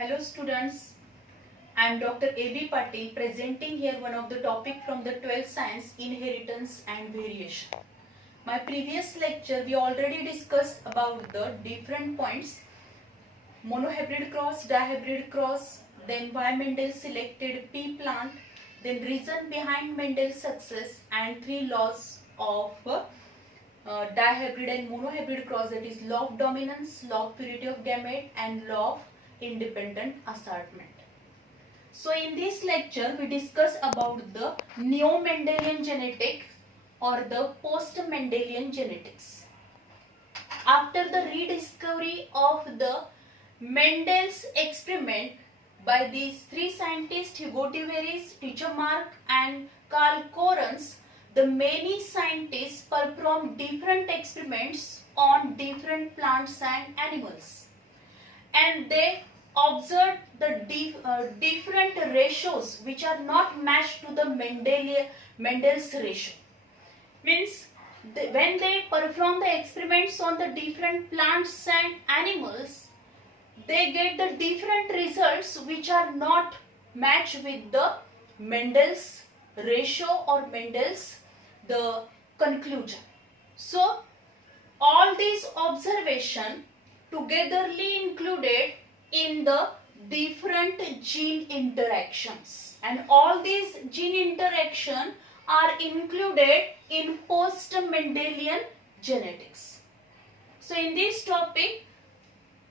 Hello students, I am Dr. A.B. Patil presenting here one of the topic from the 12th science, inheritance and variation. My previous lecture we already discussed about the different points, monohybrid cross, dihybrid cross, then why Mendel selected pea plant, then reason behind Mendel's success and three laws of dihybrid and monohybrid cross, that is law of dominance, law of purity of gamete and law of independent assortment. So in this lecture we discuss about the neo-Mendelian genetics or the post-Mendelian genetics. After the rediscovery of the Mendel's experiment by these three scientists, Hugo de Vries, Teacher Mark and Carl Correns, the many scientists performed different experiments on different plants and animals, and they observed the different ratios which are not matched to the Mendel's ratio. Means when they perform the experiments on the different plants and animals, they get the different results which are not matched with the Mendel's ratio or Mendel's the conclusion. So all these observations togetherly included in the different gene interactions, and all these gene interactions are included in post-Mendelian genetics. So in this topic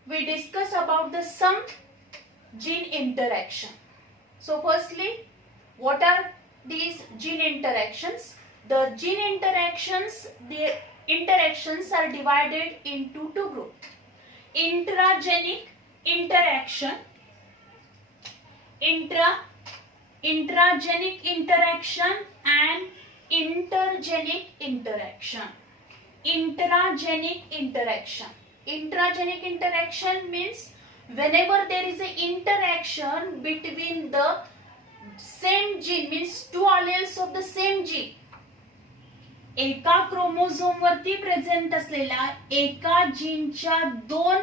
we discuss about the some gene interaction. So firstly, what are these gene interactions? The gene interactions, the interactions are divided into two groups: intragenic interaction, intragenic interaction and intergenic interaction. Intragenic interaction. Intragenic interaction means whenever there is an interaction between the same gene, means two alleles of the same gene, एका chromosome वरती present असलेल्या एका जीनच्या दोन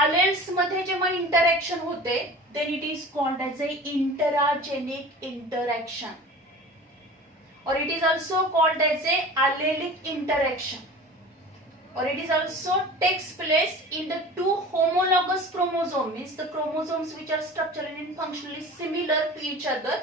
alleles मध्ये जेव्हा interaction होते, then it is called as a intergenic interaction, or it is also called as a allelic interaction, or it is also takes place in the two homologous chromosomes, means the chromosomes which are structurally and functionally similar to each other.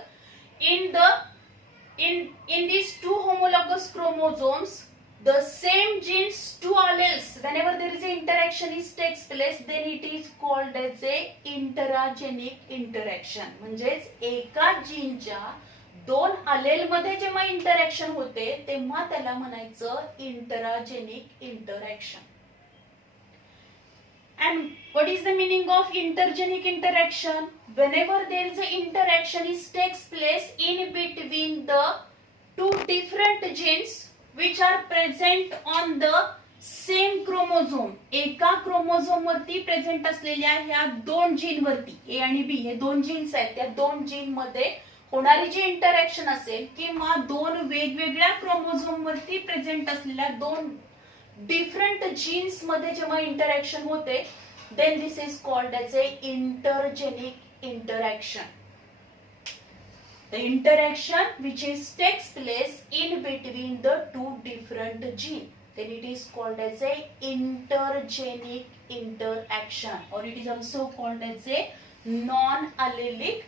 In these two homologous chromosomes, the same genes, two alleles, whenever there is an interaction takes place, then it is called as a intergenic interaction. म्हणजेच एका जीनच्या दोन allele मध्ये जेव्हा interaction होते तेव्हा त्याला म्हणायचं intergenic interaction. And what is the meaning of intergenic interaction? Whenever there is an interaction takes place in between the two different genes which are present on the same chromosome. एका chromosome वरती present असलेल्या ह्या दोन gene वरती, ए आणि B हे दोन jeans आहेत, त्या दोन जीन मध्ये होणारी जी इंटरॅक्शन असेल किंवा दोन वेगवेगळ्या क्रोमोझोम वरती प्रेझेंट असलेल्या दोन डिफरंट जीन्स मध्ये जेव्हा इंटरॅक्शन होते, then this is called as a intergenic interaction. The interaction which takes place in between the two different genes, then it is called as a intergenic interaction, or it is also called as a non-allelic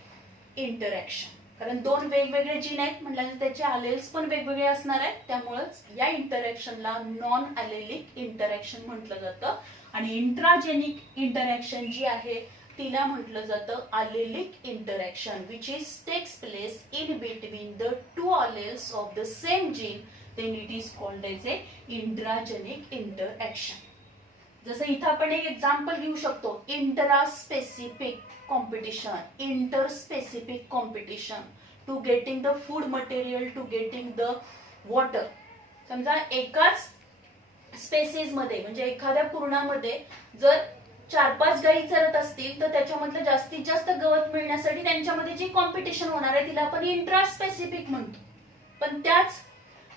interaction. कारण दोन वेगवेगळे gene आहेत म्हटल्यानंतर त्याचे अलेल्स पण वेगवेगळे असणार आहेत, त्यामुळेच या इंटरॅक्शनला नॉन अलेलिक इंटरॅक्शन म्हटलं जातं. आणि इंट्राजेनिक इंटरॅक्शन जी आहे तिला म्हटलं जातं allelic interaction, which takes place in between the two alleles of the same gene, then it is called as a intragenic interaction. जसं इथं आपण एक एक्झाम्पल घेऊ शकतो, intraspecific competition, interspecific competition to getting the food material, to getting the water. समजा एकाच spaces मध्ये म्हणजे एखाद्या पूर्णामध्ये जर 4-5 गायी चरत असतील तर त्याच्यामधलं जास्तीत जास्त गवत मिळण्यासाठी त्यांच्यामध्ये जी कॉम्पिटिशन होणार आहे तिला आपण इंट्रास्पेसिफिक म्हणतो. पण त्याच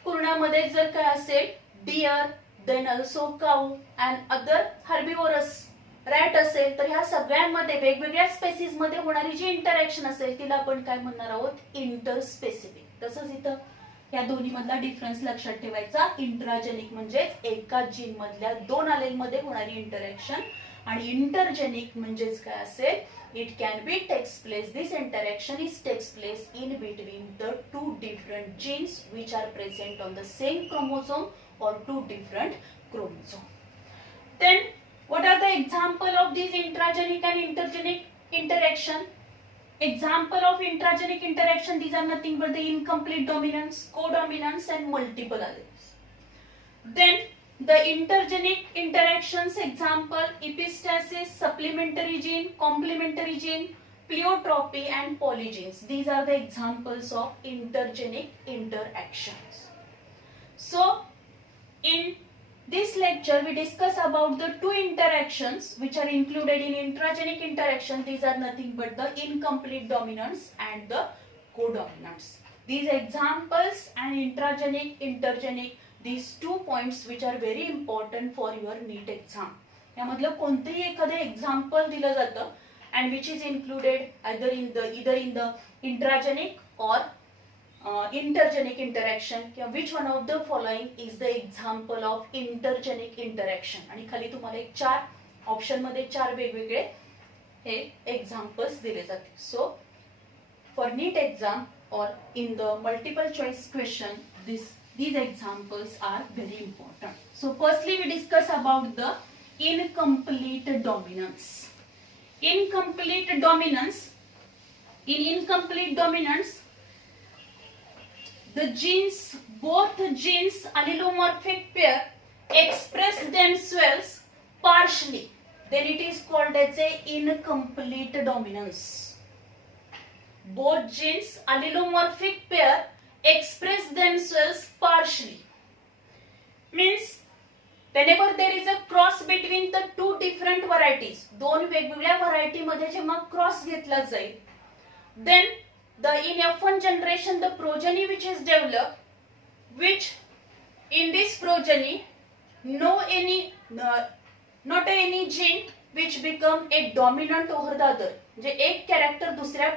पूर्णामध्ये जर काय असेल, dear, then also cow and other herbivorous rat असेल तर ह्या सगळ्यांमध्ये वेगवेगळ्या स्पेसिस मध्ये होणारी जी इंटरॅक्शन असेल तिला आपण काय म्हणणार आहोत, इंटरस्पेसिफिक. तसंच इथं या दोन्ही मधला डिफरन्स लक्षात ठेवायचा. इंट्राजेनिक म्हणजेच एकाच जीन मधल्या दोन अलेल मध्ये होणारी इंटरॅक्शन आणि इंटरजेनिक म्हणजेच काय असेल, it can be takes place, this interaction is takes place in between the two different genes which are present on the same chromosome or two different chromosome. Then what are the example of these intragenic and intergenic interaction? Example of intragenic interaction, these are nothing but the incomplete dominance, codominance and multiple alleles. Then the intergenic interactions example, epistasis, supplementary gene, complementary gene, pleiotropy and polygenes. These are the examples of intergenic interactions. So in this lecture we discuss about the two interactions which are included in intragenic interaction. These are nothing but the incomplete dominance and the codominance. These examples and intragenic, intergenic, these two points which are very important for your NEET exam. यामधलं कोणतेही एखादे example दिलं जातं and which is included either in the intragenic or intergenic interaction. Which one of the following is the example of intergenic interaction? आणि खाली तुम्हाला एक चार option मध्ये चार वेगवेगळे हे एक्झाम्पल्स दिले जातील. So for NEET exam or in the multiple choice question, these examples are very important. So firstly we discuss about the incomplete dominance. Incomplete dominance. In incomplete dominance, the genes, both genes allelomorphic pair express themselves partially. Then it is called as a incomplete dominance. Both genes allelomorphic pair express themselves partially. Means whenever there is a cross between the two different varieties, दोन वेगवेगळ्या variety मध्ये जेव्हा cross घेतला जाईल, then in F1 generation the progeny which is developed, which in this progeny not any gene which become a dominant over the other. म्हणजे एक character दुसऱ्या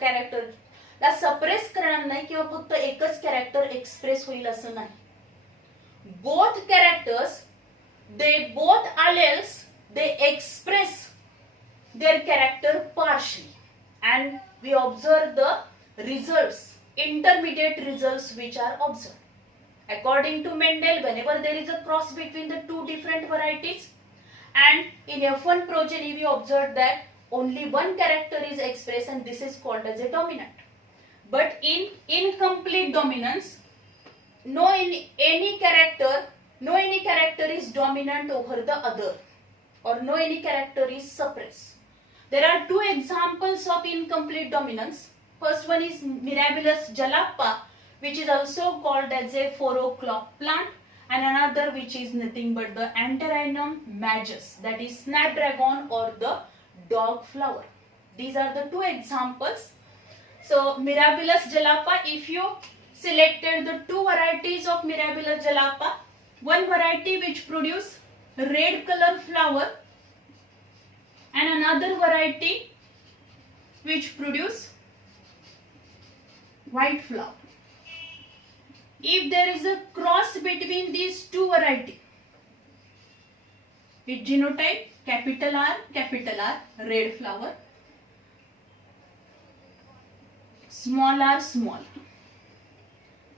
कॅरेक्टरला suppress करणार नाही किंवा फक्त एकच कॅरेक्टर एक्सप्रेस होईल असं नाही. Both characters, both alleles, they express their character partially, and we observe the results, intermediate results which are observed. According to Mendel, whenever there is a cross between the two different varieties, and in F1 progeny we observed that only one character is expressed and this is called as a dominant. But in incomplete dominance, no any character is dominant over the other, or no any character is suppressed. There are two examples of incomplete dominance. First one is Mirabilis jalapa, which is also called as a 4 o'clock plant, and another which is nothing but the Antirrhinum majus, that is snapdragon or the dog flower. These are the two examples. So Mirabilis jalapa, if you selected the two varieties of Mirabilis jalapa, one variety which produce red color flower and another variety which produce white flower. If there is a cross between these two varieties, with genotype capital R, red flower, small r, small.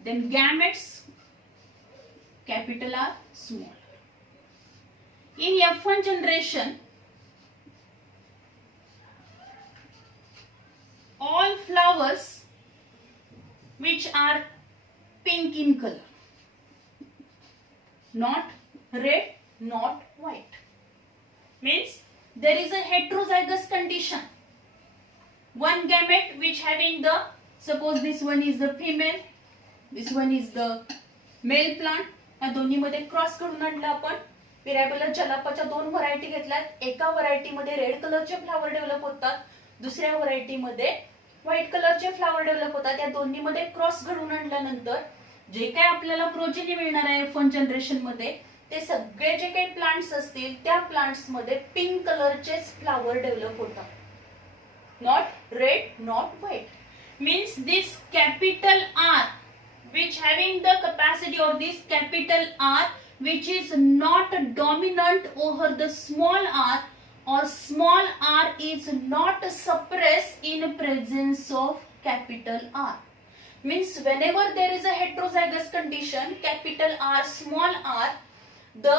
Then gametes, capital R, small. In F1 generation, all flowers which are pink in color, not red, not white. Means there is a heterozygous condition. One gamete which having the, suppose this one is the female, this one is the male plant. या दोन्ही मध्ये cross करून आणलं आपण. मिरॅबिलस जलापाच्या दोन variety घेतल्यात. एका variety मध्ये रेड कलरचे फ्लावर डेव्हलप होतात, दुसऱ्या व्हरायटी मध्ये व्हाईट कलरचे फ्लावर डेव्हलप होतात. या दोन्ही मध्ये क्रॉस घडवून आणल्यानंतर जे काय आपल्याला प्रोजेनी मिळणार आहे F1 जनरेशन मध्ये, ते सगळे जे काही प्लांट्स असतील त्या प्लांट्स मध्ये पिंक कलरचेच फ्लावर डेव्हलप होतात. Not red, not white. Means this capital R which having the capacity, or this capital R which is not dominant over the small r, or small r is not suppressed in presence of capital R. Means whenever there is a heterozygous condition, capital R, small r, the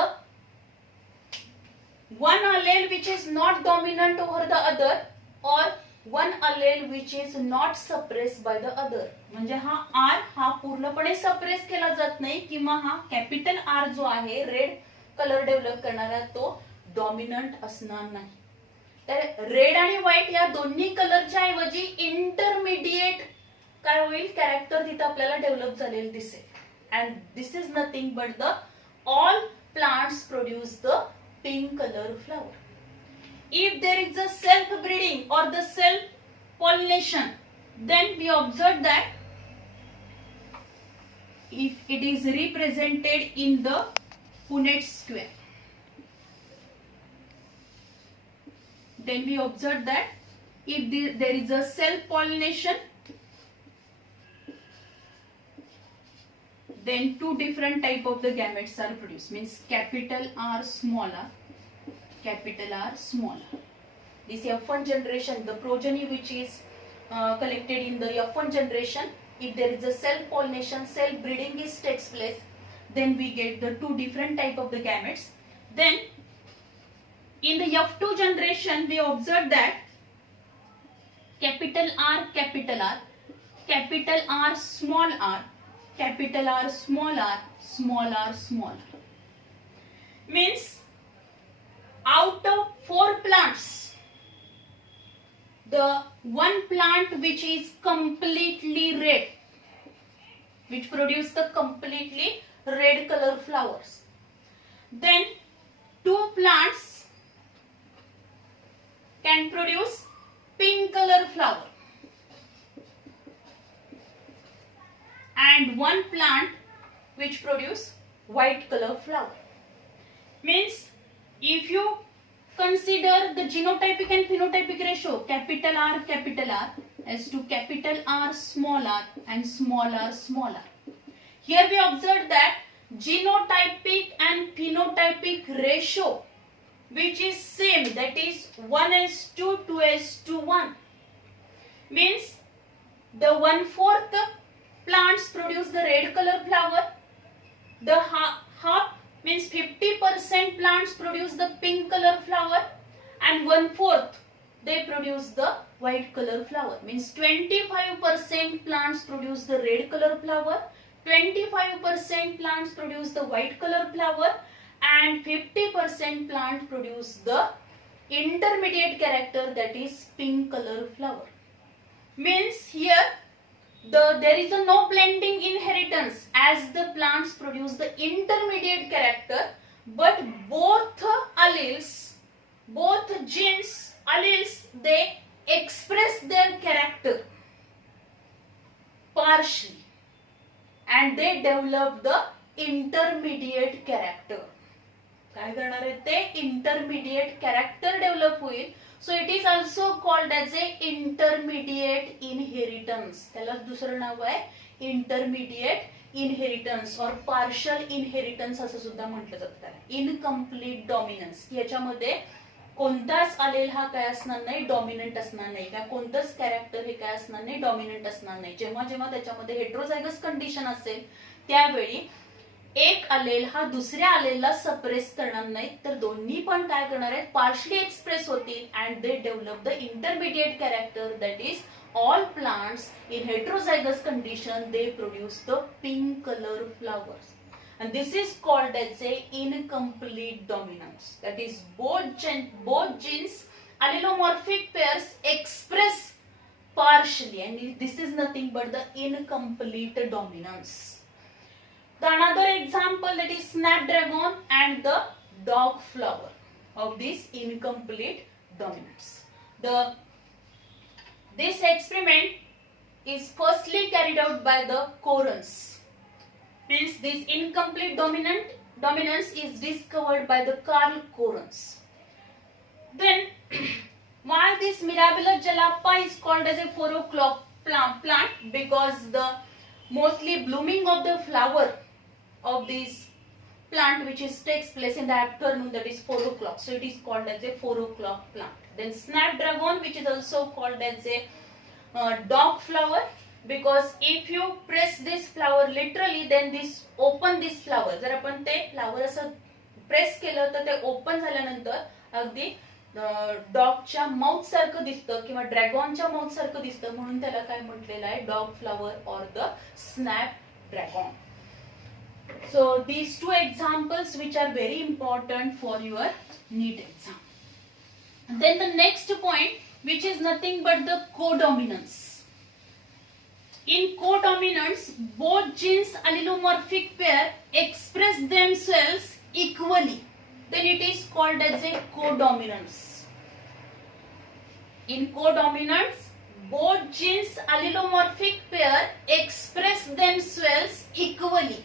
one allele which is not dominant over the other, or one allele which is not suppressed by the other. म्हणजे हा R हा पूर्णपणे suppress केला जात नाही, किंवा हा capital R जो आहे रेड कलर डेव्हलप करणारा तो डॉमिनंट असणार नाही. तर रेड आणि व्हाईट या दोन्ही कलरच्या ऐवजी इंटरमिडिएट काय होईल, कॅरेक्टर तिथे आपल्याला डेव्हलप झालेलं दिसेल. And this is nothing but the all plants produce the pink colour flower. If there is a self breeding or the self pollination, then we observe that if it is represented in the Punnett square, then we observe that if there is a self pollination, then two different type of the gametes are produced. Means capital R, small r, capital R, small r. This F1 generation, the progeny which is collected in the F1 generation, if there is a self pollination, self breeding takes place, then we get the two different type of the gametes. Then in the F2 generation, we observe that capital R, capital R, capital R, small r, capital R, small r, small r, small r. Means out of 4 plants, the one plant which is completely red, which produce the completely red color flowers, then 2 plants can produce pink color flower, and one plant which produce white color flower. Means if you consider the genotypic and phenotypic ratio, capital R as to capital R, small r, and small r, small r. Here we observe that genotypic and phenotypic ratio which is same, that is 1:2, 2:1. Means the 1/4 plants produce the red color flower, the half means 50% plants produce the pink color flower, and 1/4 they produce the white color flower. Means 25% plants produce the red color flower, 25% plants produce the white color flower, and 50% plants produce the intermediate character, that is pink color flower. Means here there is a no blending inheritance, as the plants produce the intermediate character, but both alleles, both genes, alleles, they express their character partially, and they develop the intermediate character. काय करणार आहे ते intermediate character develop होईल. So it is also called as a intermediate inheritance. त्याला दुसरं नाव आहे intermediate inheritance और पार्शल इनहेरिटन्स असं सुद्धा म्हटलं जातं. इनकम्प्लीट डॉमिनन्स, याच्यामध्ये कोणताच आलेल हा काय असणार नाही, डॉमिनंट असणार नाही, किंवा कोणतंच कॅरेक्टर हे काय असणार नाही, डॉमिनंट असणार नाही. जेव्हा जेव्हा त्याच्यामध्ये हेट्रोझायगस कंडिशन असेल त्यावेळी एक आलेल हा दुसऱ्या आलेलला सप्रेस करणार नाही, तर दोन्ही पण काय करणार आहेत, पार्शली एक्सप्रेस होतील, and they develop the intermediate character, that is all plants in heterozygous condition they produce the pink color flowers, and this is called as a incomplete dominance. That is both genes allelomorphic pairs express partially, and this is nothing but the incomplete dominance. The another example, that is snapdragon and the dog flower of this incomplete dominance. This experiment is firstly carried out by the Corons. Means this incomplete dominant dominance is discovered by the Carl Corons. Then why this Mirabilis jalapa is called as a 4 o'clock plant? Because the mostly blooming of the flower of this plant which takes place in the afternoon, that is 4 o'clock. So it is called as a 4 o'clock plant. Then snapdragon, which is also called as a dog flower, because if you press this flower literally, then this open this flower. जर आपण ते flower असं press केलं तर ते open झाल्यानंतर अगदी डॉगच्या mouth सारखं दिसतं किंवा ड्रॅगॉनच्या माउथ सारखं दिसतं, म्हणून त्याला काय म्हटलेलं आहे, डॉग फ्लावर और the snapdragon. So these two examples which are very important for your NEET exam. Then the next point, which is nothing but the codominance. In codominance, both genes allelomorphic pair express themselves equally. Then it is called as a codominance. In codominance, both genes allelomorphic pair express themselves equally.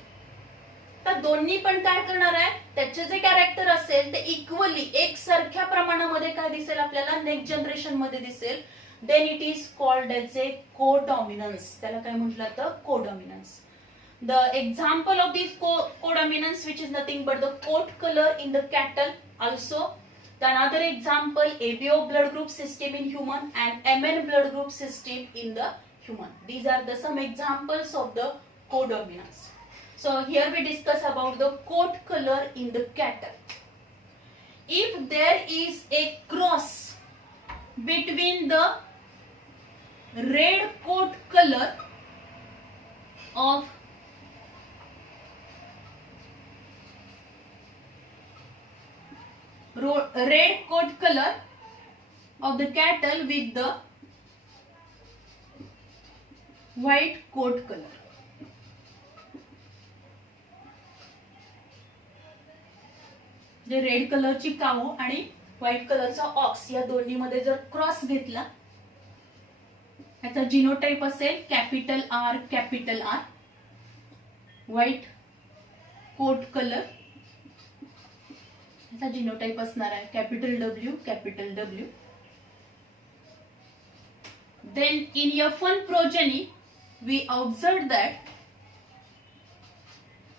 तर दोन्ही पण काय करणार आहे, त्याचे जे character असेल ते equally एकसारख्या प्रमाणामध्ये काय दिसेल आपल्याला नेक्स्ट जनरेशन मध्ये दिसेल. Then it is called as a codominance. त्याला काय म्हटलं तर codominance. The example of this codominance which is nothing but the coat colour in the cattle. Also the another example ABO blood group system in human and MN blood group system in the human. These are the some examples of the codominance. So here we discuss about the coat color in the cattle. If there is a cross between the red coat color of the cattle with the white coat color. J red कलरची काऊ आणि white कलरचा aux या दोन्ही मध्ये जर cross घेतला, याचा genotype असेल capital R capital R. White coat colour याचा जिनोटाइप असणार आहे capital W capital W. Then in F1 progeny we observed that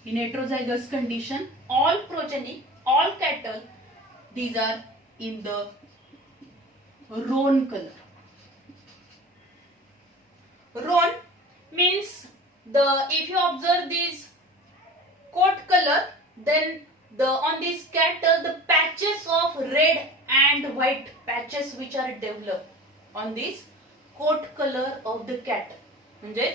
in heterozygous condition all progeny, all cattle, these are in the roan color. Roan means if you observe this coat color, then on this cattle the patches of red and white patches which are developed on this coat color of the cattle. म्हणजे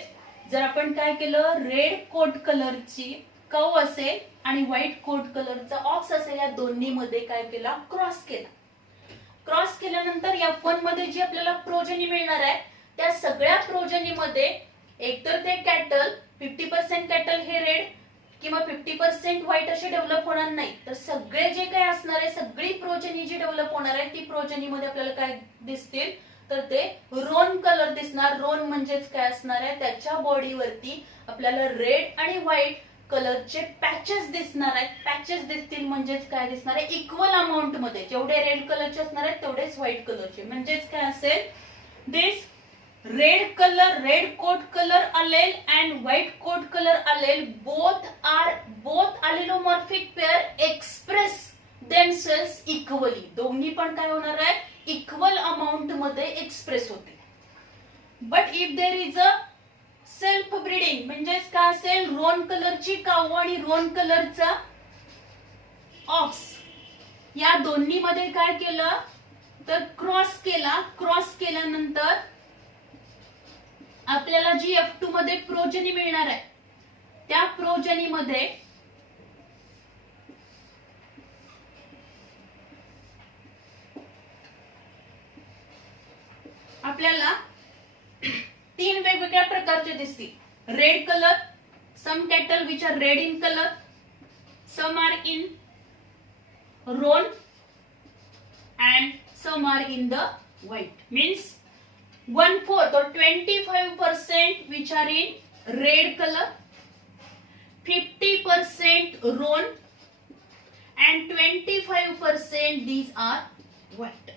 जर आपण काय केलं, red coat कलरची काऊ असेल आणि white coat कलरचा aux असेल, या दोन्ही मध्ये काय केला, क्रॉस केला. क्रॉस केल्यानंतर या F1 मध्ये जी आपल्याला प्रोजनी मिळणार आहे, त्या सगळ्या प्रोजनी मध्ये एकतर ते कॅटल 50% कॅटल हे रेड किंवा 50% व्हाईट असे डेव्हलप होणार नाही, तर सगळे जे काय असणार आहे, सगळी प्रोजनी जी डेव्हलप होणार आहे ती प्रोजनी मध्ये आपल्याला काय दिसतील, तर ते रोन कलर दिसणार. रोन म्हणजेच काय असणार आहे, त्याच्या बॉडीवरती आपल्याला रेड आणि व्हाईट कलरचे पॅचेस दिसणार आहेत. पॅचेस दिसतील म्हणजेच काय दिसणार आहे, इक्वल अमाऊंट मध्ये जेवढे रेड कलरचे असणार आहेत तेवढेच व्हाईट कलरचे. म्हणजेच काय असेल, this red colour, red coat colour allele and white coat color allele both allelomorphic pair express themselves equally. दोन्ही पण काय होणार आहे, इक्वल अमाऊंट मध्ये एक्सप्रेस होते. But if there is a self breeding, म्हणजेच काय असेल, रोन कलरची काऊ आणि रोन कलरचा ऑक्स या दोन्ही मध्ये काय केलं, तर क्रॉस केला. क्रॉस केल्यानंतर आपल्याला जी F2 मध्ये प्रोजनी मिळणार आहे, त्या प्रोजनी मध्ये आपल्याला तीन वेगवेगळ्या प्रकारचे दिसतील. Red colour, some cattle which are red in colour, some are in roan and some are in the white. Means 1/4 or 25% which are in red color, 50% roan and 25% these are white.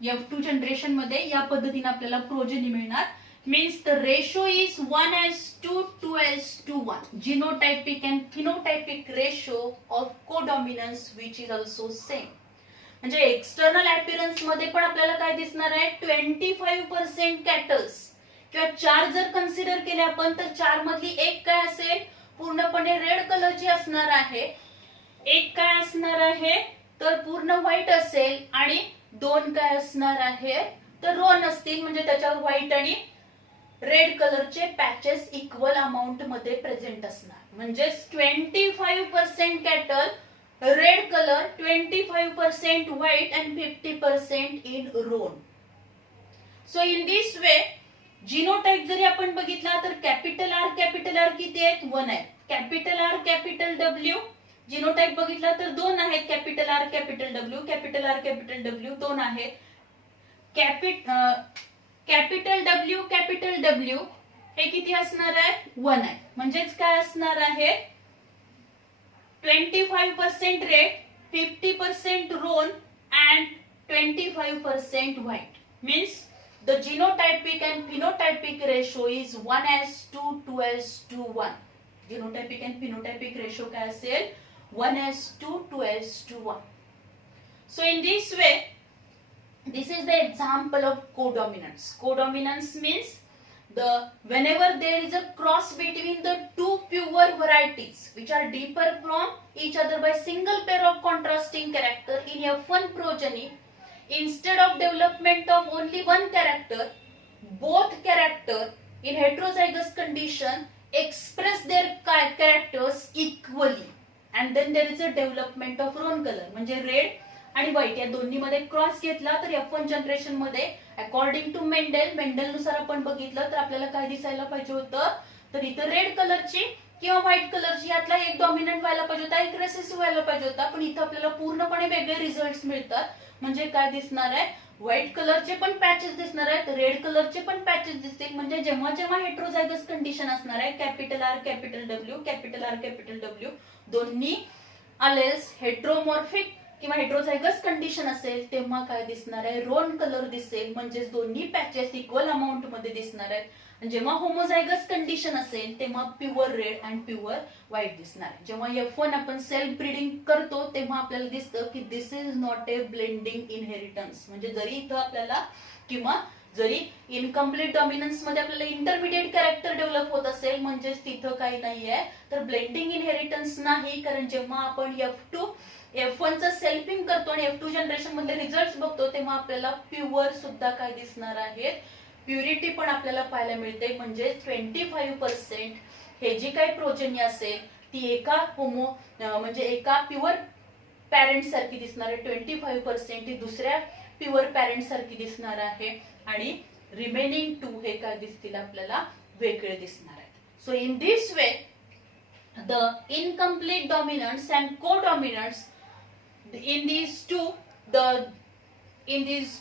F2 generation मध्ये या पद्धतीने आपल्याला progeny मिळणार. Means the ratio is 1:2:1. Genotypic and phenotypic ratio of codominance which is also same. म्हणजे external appearance मध्ये पण आपल्याला काय दिसणार आहे 25% कॅटल्स किंवा 4 जर कन्सिडर केले आपण तर 4 मधली एक काय असेल पूर्णपणे रेड कलरची असणार आहे, एक काय असणार आहे तर पूर्ण व्हाईट असेल आणि 2 काय असणार आहे तर रोन असतील. म्हणजे त्याच्यावर व्हाईट आणि रेड कलरचे पॅचेस इक्वल अमाउंट मध्ये प्रेझेंट असणार. म्हणजे 25% cattle red colour, 25% white and 50% in roan. So in this way genotype जरी आपण बघितला तर कॅपिटल आर किती आहेत 1 आहे, capital R capital W. Genotype बघितला तर 2 आहेत, capital R capital W, capital R capital W 2 आहेत. कॅपिटल डब्ल्यू हे किती असणार आहे 1 आहे. म्हणजेच काय असणार आहे 25% red, 50% Ron and 25% white. Means the genotypic and phenotypic ratio is 1:2:1. Genotypic and phenotypic ratio काय असेल 1:2:1. So in this way, this is the example of codominance. Codominance means whenever there is a cross between the two pure varieties which are differ from each other by single pair of contrasting character in F1 progeny, instead of development of only one character, both character in heterozygous condition express their characters equally and then there is a development of roan color. म्हणजे red आणि white या दोन्ही मध्ये cross घेतला तर F1 generation मध्ये according to Mendel नुसार आपण बघितलं तर आपल्याला काय दिसायला पाहिजे होतं तर इथं रेड कलरची किंवा व्हाईट कलरची यातला एक डॉमिनंट व्हायला पाहिजे होता, एक रेसेसिव्ह व्हायला पाहिजे होता. पण इथं आपल्याला पूर्णपणे वेगळे रिझल्ट मिळतात. म्हणजे काय दिसणार आहे व्हाईट कलरचे पण पॅचेस दिसणार आहेत, रेड कलरचे पण पॅचेस दिसतील. म्हणजे जेव्हा जेव्हा हेट्रोझायगस कंडिशन असणार आहे कॅपिटल आर कॅपिटल डब्ल्यू दोन्ही अलेल्स हेट्रोमॉर्फिक किंवा हेट्रोझायगस कंडिशन असेल तेव्हा काय दिसणार आहे रोन कलर दिसेल. म्हणजे दोन्ही पॅचेस इक्वल अमाउंट मध्ये दिसणार आहेत. जेव्हा होमोझायगस कंडिशन असेल तेव्हा pure red and pure white दिसणार. जेव्हा F1 आपण सेल्फ ब्रीडिंग करतो तेव्हा आपल्याला दिसतं की this is not a blending inheritance. म्हणजे जरी इथं आपल्याला किंवा जरी इनकम्प्लीट डॉमिनन्स मध्ये आपल्याला इंटरमिडिएट कॅरेक्टर डेव्हलप होत असेल म्हणजेच तिथं काही नाहीये तर ब्लेंडिंग इनहेरिटन्स नाही. कारण जेव्हा आपण F1 चं सेल्फिंग करतो आणि F2 जनरेशन मधले रिझल्ट बघतो तेव्हा आपल्याला प्युअर सुद्धा काय दिसणार आहेत प्युरिटी पण आपल्याला पाहायला मिळते. म्हणजे 25% हे जी काही प्रोजेनी असेल ती एका म्हणजे एका प्युअर पॅरेंट सारखी दिसणार आहे, 25% ती दुसऱ्या प्युअर पॅरेंट सारखी दिसणार आहे आणि रिमेनिंग 2 हे काय दिसतील आपल्याला वेगळे दिसणार आहेत. So in this way the incomplete dominants and codominants in these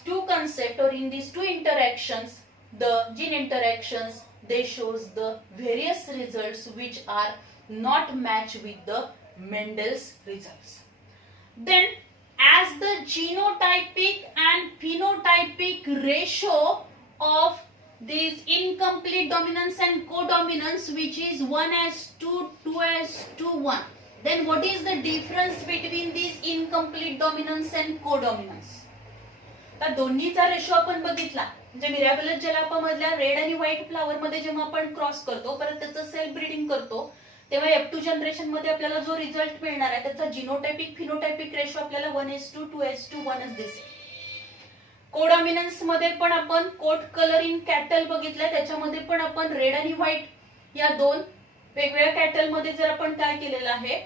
two concepts or in these two interactions, the gene interactions, they shows the various results which are not matched with the Mendel's results. Then as the genotypic and phenotypic ratio of these incomplete dominance and codominance which is 1:2:1, then what is the difference between these incomplete dominance and codominance? तर दोन्हीचा ratio आपण बघितला. म्हणजे मिराबलस जलापामधल्या red आणि white flower मध्ये जेव्हा आपण cross करतो परत त्याचं सेल्फ ब्रीडिंग करतो तेव्हा F2 जनरेशन मध्ये आपल्याला जो रिझल्ट मिळणार आहे त्याचा जीनोटाइपिक फिनोटाइपिक रेशो आपल्याला 1:2:1 दिसेल. कोडॉमिनन्स मध्ये पण आपण कोट कलर इन कॅटल बघितलंय त्याच्यामध्ये पण आपण रेड आणि व्हाईट या दोन वेगवेगळ्या कॅटल मध्ये जर आपण काय केलेलं आहे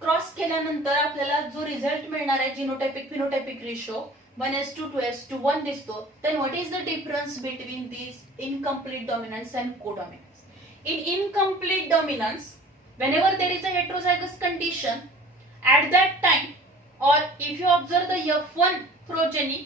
क्रॉस केल्यानंतर आपल्याला जो रिझल्ट मिळणार आहे जीनोटाइपिक फिनोटाइपिक रेशो 1:2:1 दिसतो. Then what is the difference between these incomplete dominance and codominance? In incomplete dominance whenever there is a heterozygous condition at that time or if you observe the F1 progeny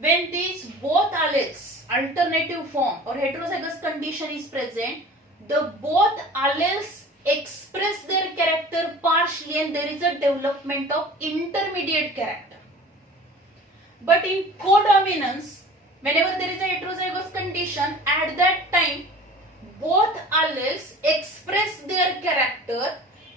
when these both alleles alternative form or heterozygous condition is present the both alleles express their character partially and there is a development of intermediate character. But in codominance, whenever there is a heterozygous condition, at that time both alleles express their character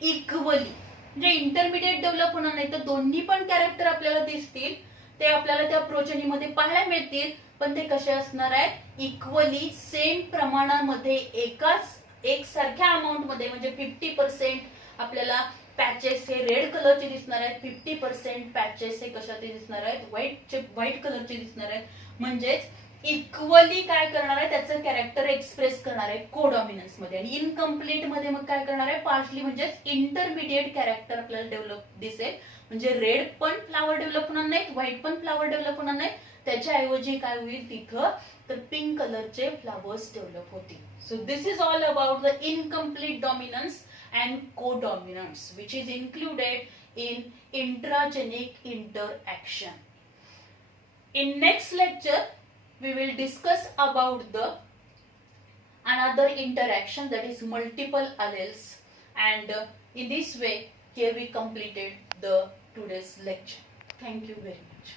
equally. म्हणजे intermediate develop होणार नाही तर दोन्ही पण character आपल्याला दिसतील, ते आपल्याला त्या प्रोजेनीमध्ये पाहायला मिळतील, पण ते कसे असणार आहेत, इक्वली सेम प्रमाणामध्ये एकसारख्या अमाऊंट मध्ये. म्हणजे 50% आपल्याला पॅचेस हे रेड कलरचे दिसणार आहेत, 50% पॅचेस हे कशाचे दिसणार आहेत, व्हाईट कलरचे दिसणार आहेत. म्हणजेच इक्वली काय करणार आहे, त्याचं कॅरेक्टर एक्सप्रेस करणार आहे कोडॉमिनन्स मध्ये. आणि इनकम्प्लीट मध्ये मग काय करणार आहे, पार्शली म्हणजेच इंटरमिडिएट कॅरेक्टर आपल्याला डेव्हलप दिसेल. म्हणजे रेड पण फ्लावर डेव्हलप होणार नाहीत, व्हाईट पण फ्लावर डेव्हलप होणार नाहीत, त्याच्याऐवजी काय होईल तिथं तर पिंक कलरचे फ्लावर्स डेव्हलप होतील. So this is all about the incomplete dominance and codominance which is included in intragenic interaction. In next lecture we will discuss about the another interaction, that is multiple alleles, and in this way here we completed the today's lecture. Thank you very much.